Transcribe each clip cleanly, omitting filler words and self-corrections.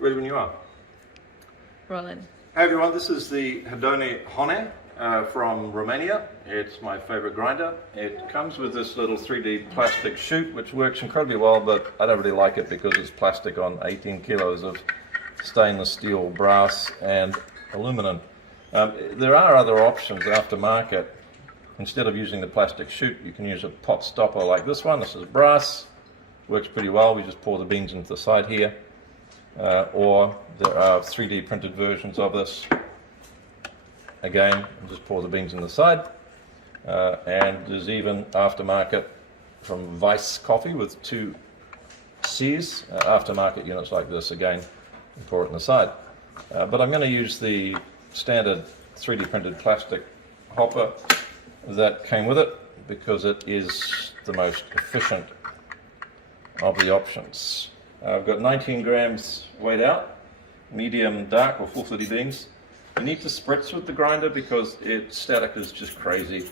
Ready when you are. Rolling. Hey everyone, this is the Hedone Honne from Romania. It's my favorite grinder. It comes with this little 3D plastic chute which works incredibly well, but I don't really like it because it's plastic on 18 kilos of stainless steel, brass and aluminum. There are other options aftermarket. Instead of using the plastic chute, you can use a pot stopper like this one. This is brass, works pretty well. We just pour the beans into the side here. Or there are 3D printed versions of this. Again, just pour the beans in the side. And there's even aftermarket from Vice Coffee with 2 C's, aftermarket units like this. Again, you pour it in the side. But I'm going to use the standard 3D printed plastic hopper that came with it because it is the most efficient of the options. I've got 19 grams weighed out, medium dark or 430 beans. You need to spritz with the grinder because its static is just crazy.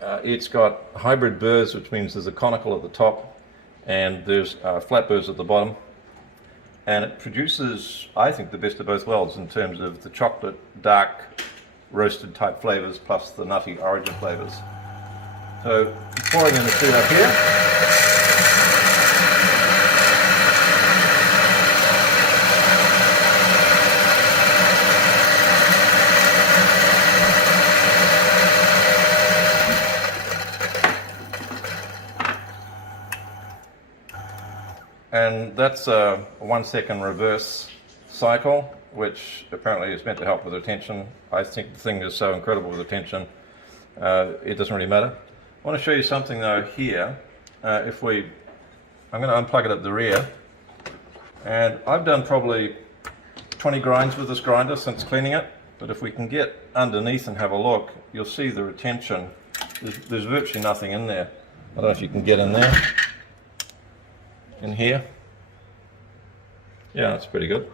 It's got hybrid burrs, which means there's a conical at the top and there's flat burrs at the bottom. And it produces, I think, the best of both worlds in terms of the chocolate, dark, roasted type flavors plus the nutty origin flavors. So pouring in the chute up here. And that's a 1 second reverse cycle, which apparently is meant to help with retention. I think the thing is so incredible with retention, it doesn't really matter. I want to show you something though here. I'm going to unplug it at the rear. And I've done probably 20 grinds with this grinder since cleaning it. But if we can get underneath and have a look, you'll see the retention. There's virtually nothing in there. I don't know if you can get in there. In here. Yeah, that's pretty good.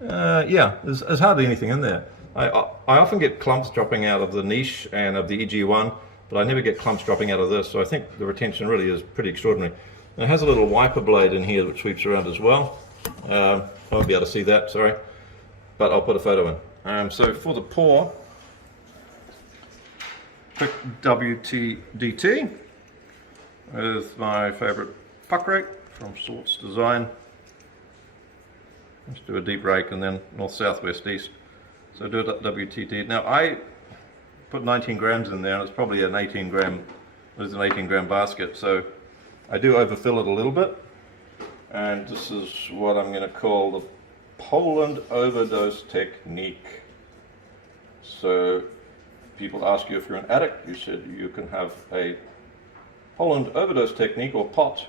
Yeah, there's hardly anything in there. I often get clumps dropping out of the niche and of the EG1, but I never get clumps dropping out of this, so I think the retention really is pretty extraordinary. And it has a little wiper blade in here which sweeps around as well. I won't be able to see that, sorry, but I'll put a photo in. So for the pour, quick WTDT with my favorite puck rake from Sorts Design. Let's do a deep rake and then north, south, west, east. So do it WTT. Now I put 19 grams in there and it's probably an 18 gram basket. So I do overfill it a little bit. And this is what I'm going to call the Poland overdose technique. So people ask you if you're an addict, you said you can have a Poland overdose technique or pot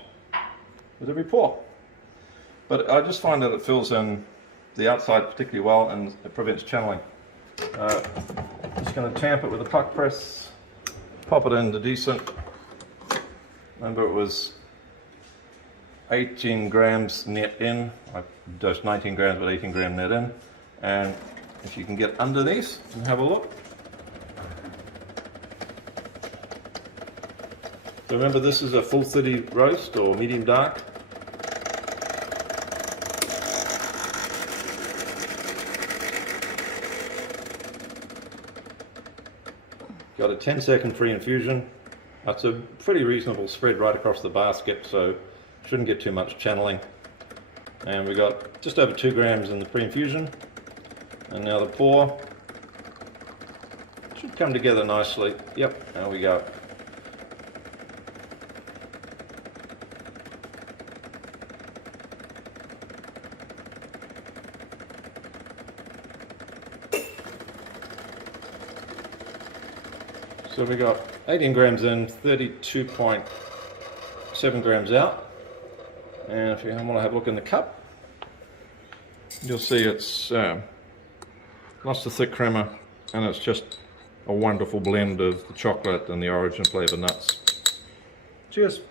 with every pour. But I just find that it fills in the outside particularly well and it prevents channeling. Just going to tamp it with a puck press, pop it into decent. Remember it was 18 grams net in. I dosed 19 grams with 18 gram net in. And if you can get underneath and have a look. So remember, this is a full 30 roast or medium dark. Got a 10-second free infusion. That's a pretty reasonable spread right across the basket, so shouldn't get too much channeling. And we got just over 2 grams in the pre-infusion. And now the pour. Should come together nicely. Yep, there we go. So we got 18 grams in, 32.7 grams out. And if you want to have a look in the cup, you'll see it's lots of thick crema and it's just a wonderful blend of the chocolate and the origin flavor nuts. Cheers.